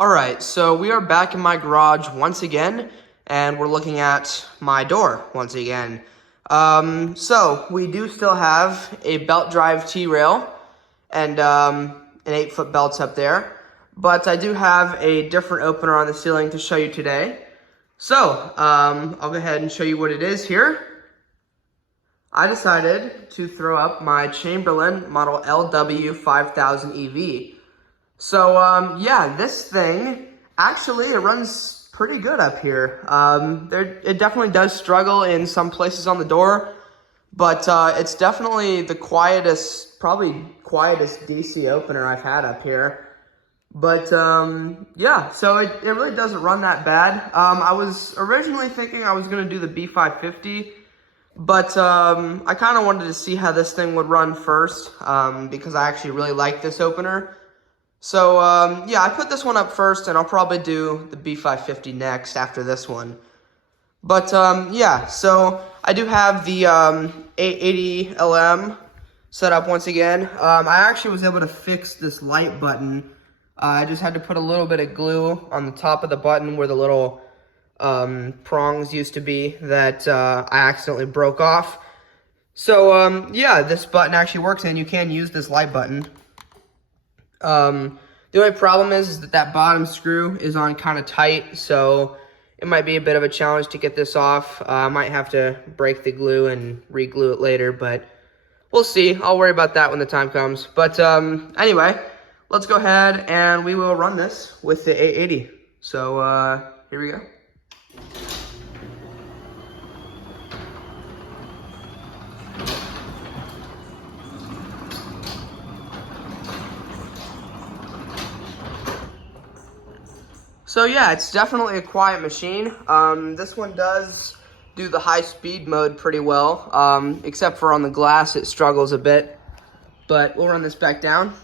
Alright, so we are back in my garage once again, and we're looking at my door once again. So we do still have a belt drive T-rail and an 8-foot belt up there, but I do have a different opener on the ceiling to show you today. So, I'll go ahead and show you what it is here. I decided to throw up my Chamberlain model LW5000EV. So, yeah, this thing, actually, it runs pretty good up here. It definitely does struggle in some places on the door, but it's definitely the quietest, probably quietest DC opener I've had up here. But, yeah, so it really doesn't run that bad. I was originally thinking I was going to do the B550, but I kind of wanted to see how this thing would run first, because I actually really like this opener. So, yeah, I put this one up first, and I'll probably do the B550 next after this one. But, yeah, so I do have the 880 LM set up once again. I actually was able to fix this light button. I just had to put a little bit of glue on the top of the button where the little prongs used to be that I accidentally broke off. So, yeah, this button actually works, and you can use this light button. The only problem is that bottom screw is on kind of tight, so it might be a bit of a challenge to get this off. I might have to break the glue and re-glue it later, but we'll see. I'll worry about that when the time comes. But anyway, let's go ahead and we will run this with the 880. So here we go. So yeah, it's definitely a quiet machine. This one does do the high-speed mode pretty well, except for on the glass it struggles a bit. But we'll run this back down.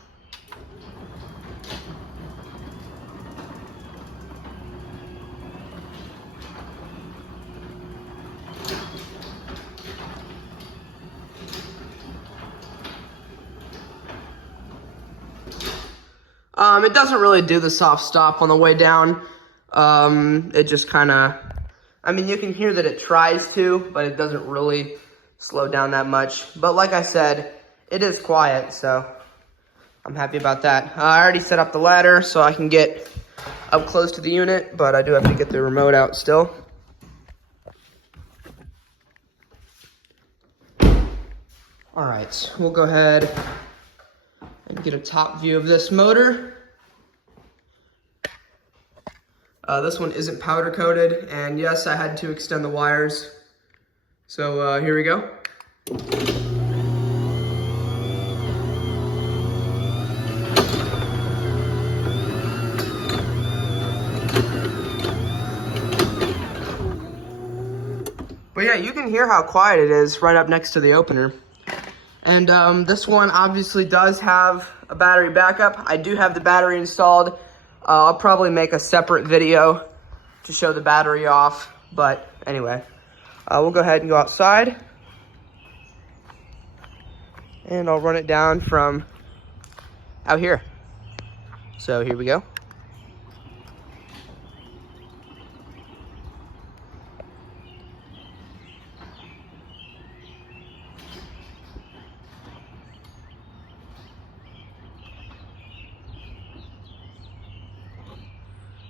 It doesn't really do the soft stop on the way down. It just kind of, I mean, you can hear that it tries to, but it doesn't really slow down that much. But like I said, it is quiet, so I'm happy about that. I already set up the ladder so I can get up close to the unit, but I do have to get the remote out still. All right, we'll go ahead and get a top view of this motor. This one isn't powder coated, and yes, I had to extend the wires. So here we go. But yeah, you can hear how quiet it is right up next to the opener. And this one obviously does have a battery backup. I do have the battery installed. I'll probably make a separate video to show the battery off. But anyway, we'll go ahead and go outside. And I'll run it down from out here. So here we go.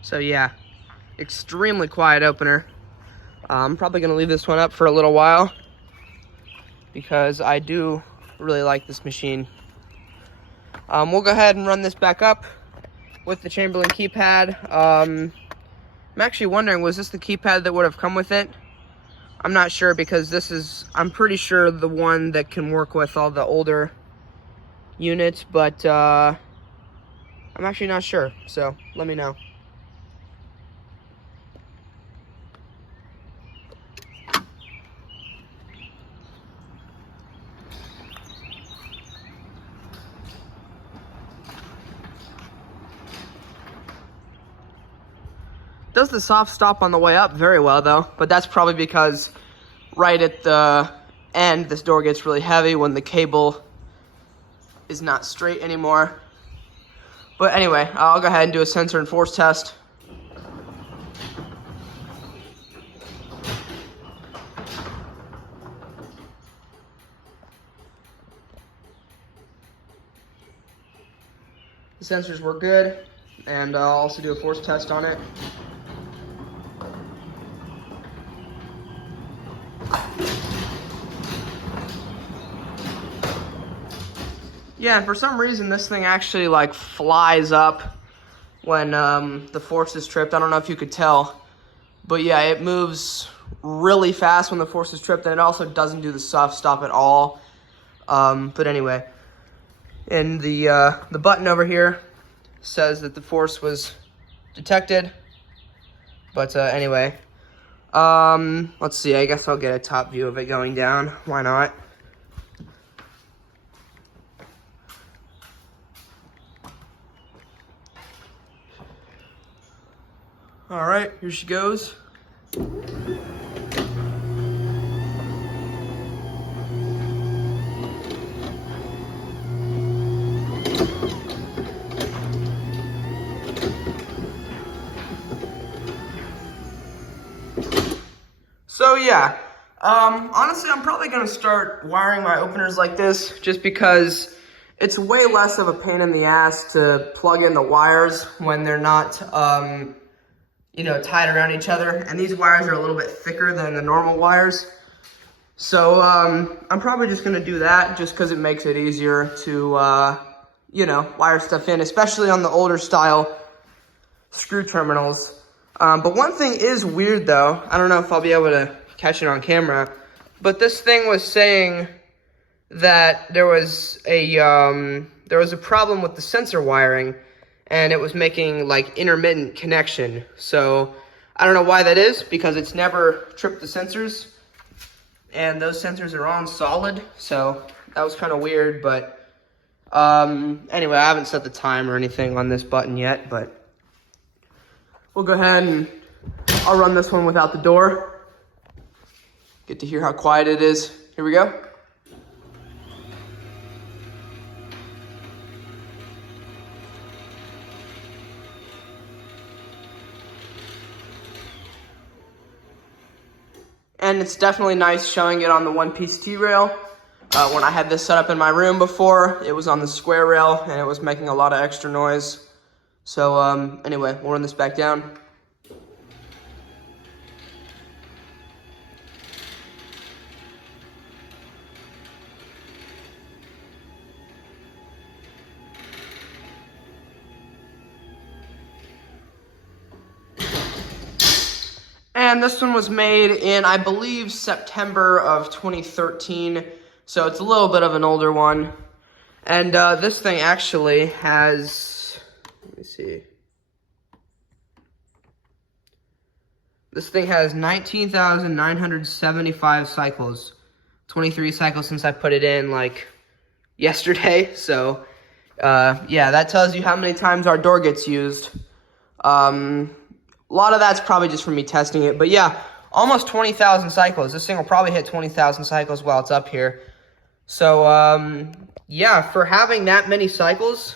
So yeah, extremely quiet opener. I'm probably gonna leave this one up for a little while because I do really like this machine. We'll go ahead and run this back up with the Chamberlain keypad. I'm actually wondering, was this the keypad that would have come with it? I'm not sure because this is, I'm pretty sure, the one that can work with all the older units, but I'm actually not sure, so let me know. Does the soft stop on the way up very well though, but that's probably because right at the end this door gets really heavy when the cable is not straight anymore. But anyway, I'll go ahead and do a sensor and force test. The sensors were good, and I'll also do a force test on it. Yeah, and for some reason this thing actually like flies up when the force is tripped. I don't know if you could tell, but yeah, it moves really fast when the force is tripped, and it also doesn't do the soft stop at all. But anyway, and the button over here says that the force was detected. But anyway, let's see. I guess I'll get a top view of it going down. Why not? All right, here she goes. So yeah, honestly, I'm probably gonna start wiring my openers like this just because it's way less of a pain in the ass to plug in the wires when they're not, you know, tied around each other. And these wires are a little bit thicker than the normal wires. So I'm probably just gonna do that just because it makes it easier to, you know, wire stuff in, especially on the older style screw terminals. But one thing is weird though. I don't know if I'll be able to catch it on camera, but this thing was saying that there was a problem with the sensor wiring, and it was making like intermittent connection. So I don't know why that is, because it's never tripped the sensors, and those sensors are on solid. So that was kind of weird, but anyway, I haven't set the time or anything on this button yet, but we'll go ahead and I'll run this one without the door. Get to hear how quiet it is. Here we go. And it's definitely nice showing it on the one-piece T-rail. When I had this set up in my room before, it was on the square rail, and it was making a lot of extra noise. So anyway, we'll run this back down. And this one was made in, I believe, September of 2013. So it's a little bit of an older one. And this thing actually has, let me see. This thing has 19,975 cycles. 23 cycles since I put it in like yesterday. So yeah, that tells you how many times our door gets used. A lot of that's probably just from me testing it, but yeah, almost 20,000 cycles. This thing will probably hit 20,000 cycles while it's up here. So, yeah, for having that many cycles,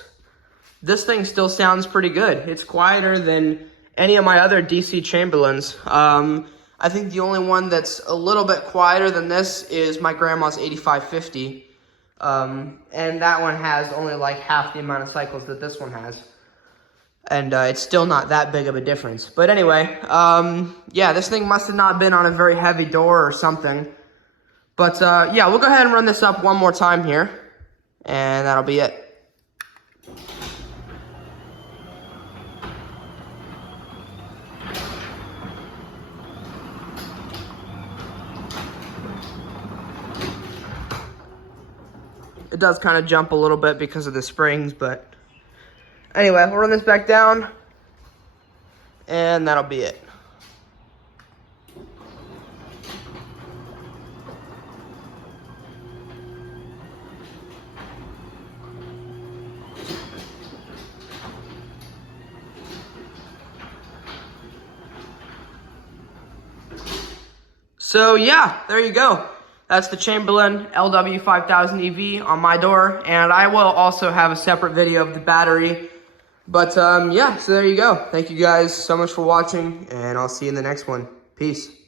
this thing still sounds pretty good. It's quieter than any of my other DC Chamberlains. I think the only one that's a little bit quieter than this is my grandma's 8550. And that one has only like half the amount of cycles that this one has. And it's still not that big of a difference. But anyway, yeah, this thing must have not been on a very heavy door or something. But yeah, we'll go ahead and run this up one more time here, and that'll be it. It does kind of jump a little bit because of the springs, but anyway, we'll run this back down, and that'll be it. So yeah, there you go. That's the Chamberlain LW5000EV on my door, and I will also have a separate video of the battery But yeah, so there you go. Thank you guys so much for watching, and I'll see you in the next one. Peace.